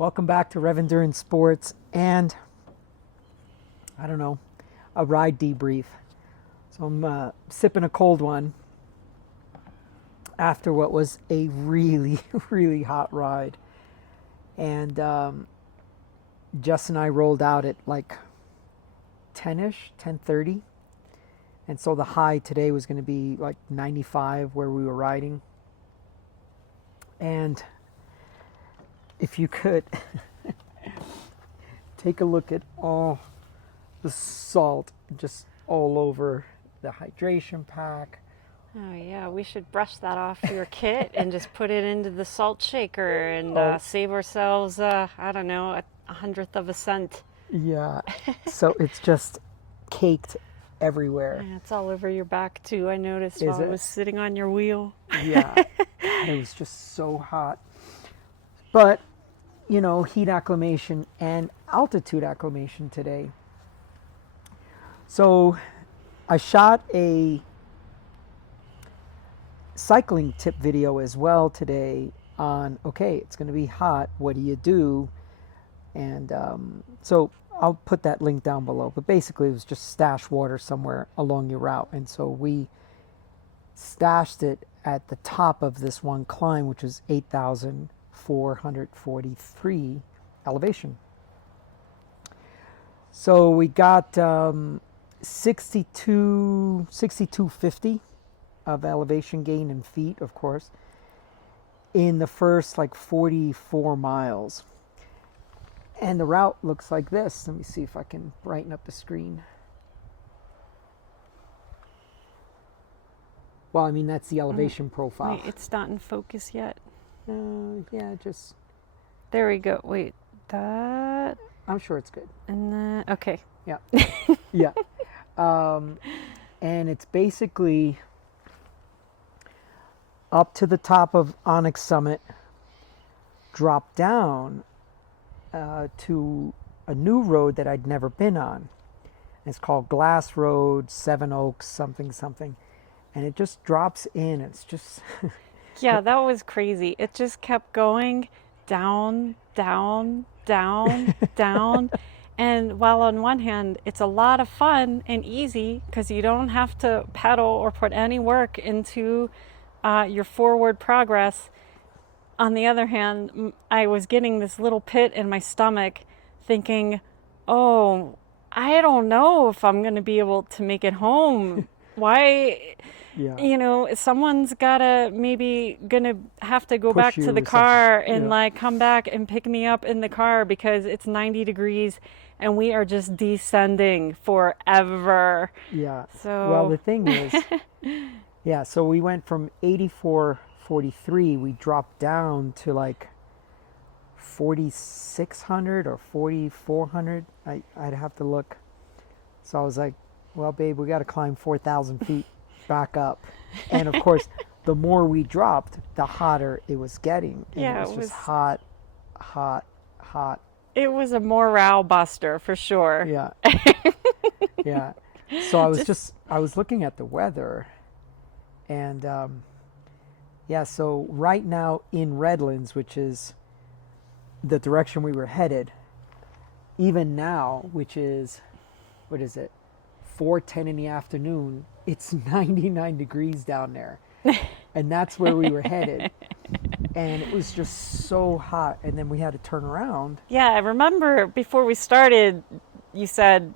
Welcome back to Rev Endurance Sports and, I don't know, a ride debrief. So I'm sipping a cold one after what was a really, really hot ride. And Jess and I rolled out at like 10-ish, 10:30. And so the high today was going to be like 95 where we were riding. And if you could take a look at all the salt just all over the hydration pack. Oh yeah, we should brush that off your kit and just put it into the salt shaker and save ourselves, I don't know, a hundredth of a cent. Yeah, so it's just caked everywhere. Yeah, it's all over your back too, I noticed while I was sitting on your wheel. Yeah, it was just so hot. But, you know, heat acclimation and altitude acclimation today. So I shot a cycling tip video as well today on, okay, it's going to be hot, what do you do? And so I'll put that link down below. But basically it was just stash water somewhere along your route. And so we stashed it at the top of this one climb, which is 8,443 elevation. So we got 6250 of elevation gain in feet, of course, in the first like 44 miles. And the route looks like this. Let me see if I can brighten up the screen. Well, I mean, that's the elevation profile. Wait, it's not in focus yet. Yeah, just... There we go. Wait, that... I'm sure it's good. And then, okay. Yeah. Yeah. And it's basically up to the top of Onyx Summit, drop down to a new road that I'd never been on. It's called Glass Road, Seven Oaks, something, something. And it just drops in. It's just... Yeah, that was crazy. It just kept going down, down, down, down. And while on one hand, it's a lot of fun and easy because you don't have to pedal or put any work into your forward progress. On the other hand, I was getting this little pit in my stomach thinking, oh, I don't know if I'm going to be able to make it home. Why... Yeah. You know, someone's gotta maybe gonna have to go back to the car and like come back and pick me up in the car because it's 90 degrees and we are just descending forever. Yeah. So well, the thing is, yeah. So we went from 8443. We dropped down to like 4,600 or 4,400. I'd have to look. So I was like, well, babe, we got to climb 4,000 feet. Back up, and of course the more we dropped, the hotter it was getting. And yeah, it was just hot. It was a morale buster for sure. Yeah. Yeah. So I was looking at the weather, and yeah, so right now in Redlands, which is the direction we were headed, even now, which is, what is it, 4:10 in the afternoon, it's 99 degrees down there. And that's where we were headed. And it was just so hot. And then we had to turn around. Yeah, I remember before we started, you said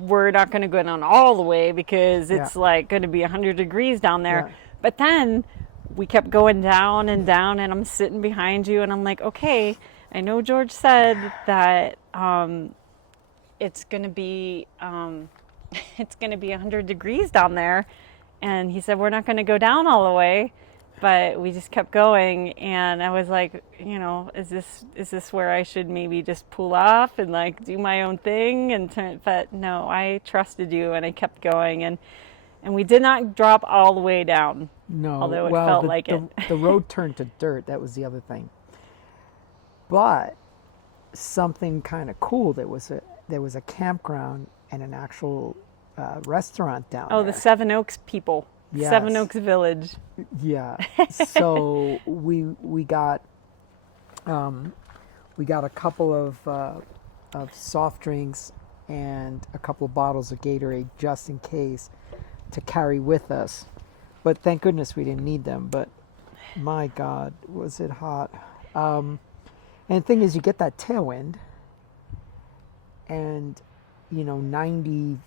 we're not going to go down all the way because it's like going to be 100 degrees down there. Yeah. But then we kept going down, and I'm sitting behind you, and I'm like, okay, I know George said that it's going to be... it's going to be 100 degrees down there. And he said, we're not going to go down all the way, but we just kept going. And I was like, you know, is this where I should maybe just pull off and like do my own thing? But no, I trusted you and I kept going. And we did not drop all the way down. No, although it felt like it. The road turned to dirt. That was the other thing. But something kind of cool, there was a campground and an actual restaurant down there. Oh, the Seven Oaks people. Yes. Seven Oaks Village. Yeah. So we got we got a couple of soft drinks and a couple of bottles of Gatorade just in case to carry with us. But thank goodness we didn't need them. But my God, was it hot. And the thing is, you get that tailwind, and 90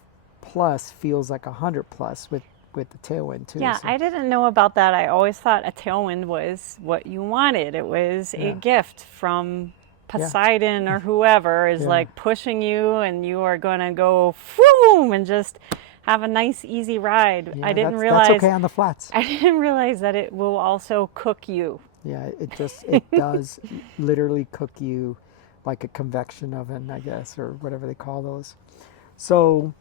plus feels like 100 plus with the tailwind too. Yeah, so. I didn't know about that. I always thought a tailwind was what you wanted. It was a gift from Poseidon or whoever is like pushing you, and you are going to go boom and just have a nice easy ride. Yeah, I didn't realize that's okay on the flats. I didn't realize that it will also cook you. Yeah, it does literally cook you like a convection oven, I guess, or whatever they call those. So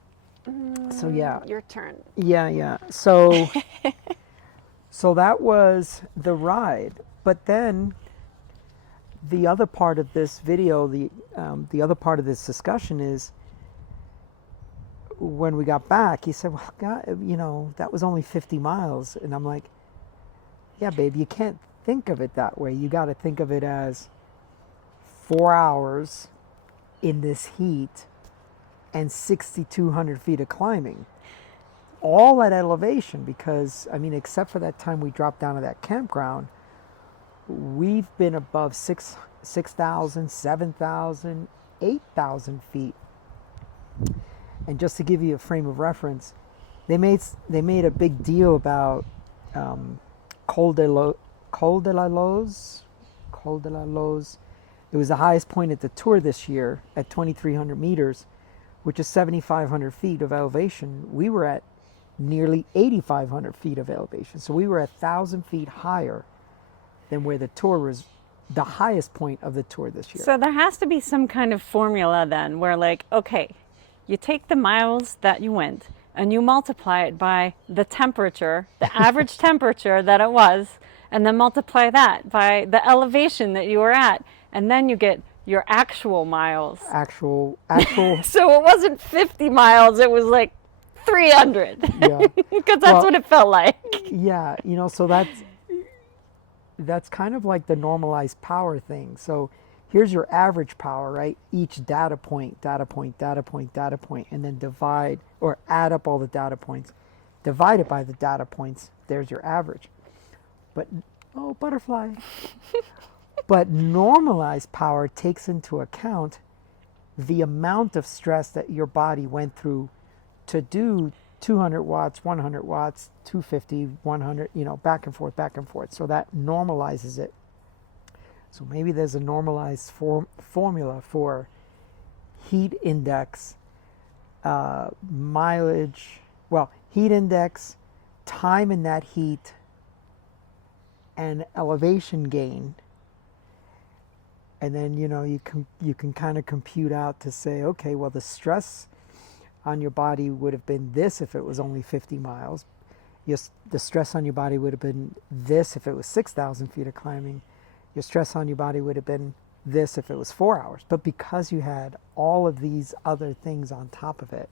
yeah. Your turn. Yeah. So so that was the ride. But then the other part of this video, the other part of this discussion is when we got back, he said, well, God, that was only 50 miles. And I'm like, yeah, babe, you can't think of it that way. You got to think of it as 4 hours in this heat and 6,200 feet of climbing. All at elevation, because, except for that time we dropped down to that campground, we've been above 6,000, 7,000, 8,000 feet. And just to give you a frame of reference, they made a big deal about Col de la Loze. It was the highest point at the tour this year at 2,300 meters, which is 7,500 feet of elevation. We were at nearly 8,500 feet of elevation. So we were 1,000 feet higher than where the tour was, the highest point of the tour this year. So there has to be some kind of formula then where okay, you take the miles that you went and you multiply it by the temperature, the average temperature that it was, and then multiply that by the elevation that you were at. And then you get your actual miles. Actual. So it wasn't 50 miles, it was like 300. Yeah. Because that's what it felt like. Yeah, so that's kind of like the normalized power thing. So here's your average power, right? Each data point, and then divide or add up all the data points, divide it by the data points. There's your average. But, butterfly. But normalized power takes into account the amount of stress that your body went through to do 200 watts, 100 watts, 250, 100, back and forth. So that normalizes it. So maybe there's a normalized formula for heat index, mileage, heat index, time in that heat, and elevation gain. And then, you can kind of compute out to say, okay, well, the stress on your body would have been this if it was only 50 miles. The stress on your body would have been this if it was 6,000 feet of climbing. Your stress on your body would have been this if it was 4 hours. But because you had all of these other things on top of it,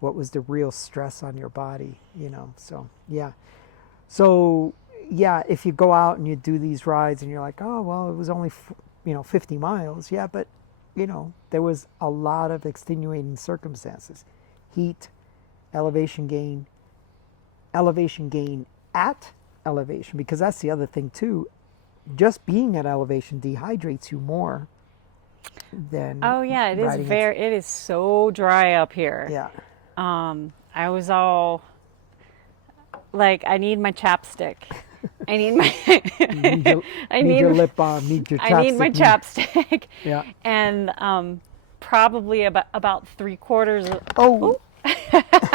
what was the real stress on your body, So, yeah. So, yeah, if you go out and you do these rides and you're like, oh, well, it was only 50 miles. Yeah, but, there was a lot of extenuating circumstances. Heat, elevation gain at elevation, because that's the other thing too. Just being at elevation dehydrates you more than it is so dry up here. Yeah. I was all like, I need my chapstick. I need my need your lip balm, need your chapstick. I need my chapstick. Yeah. And probably about 3/4 of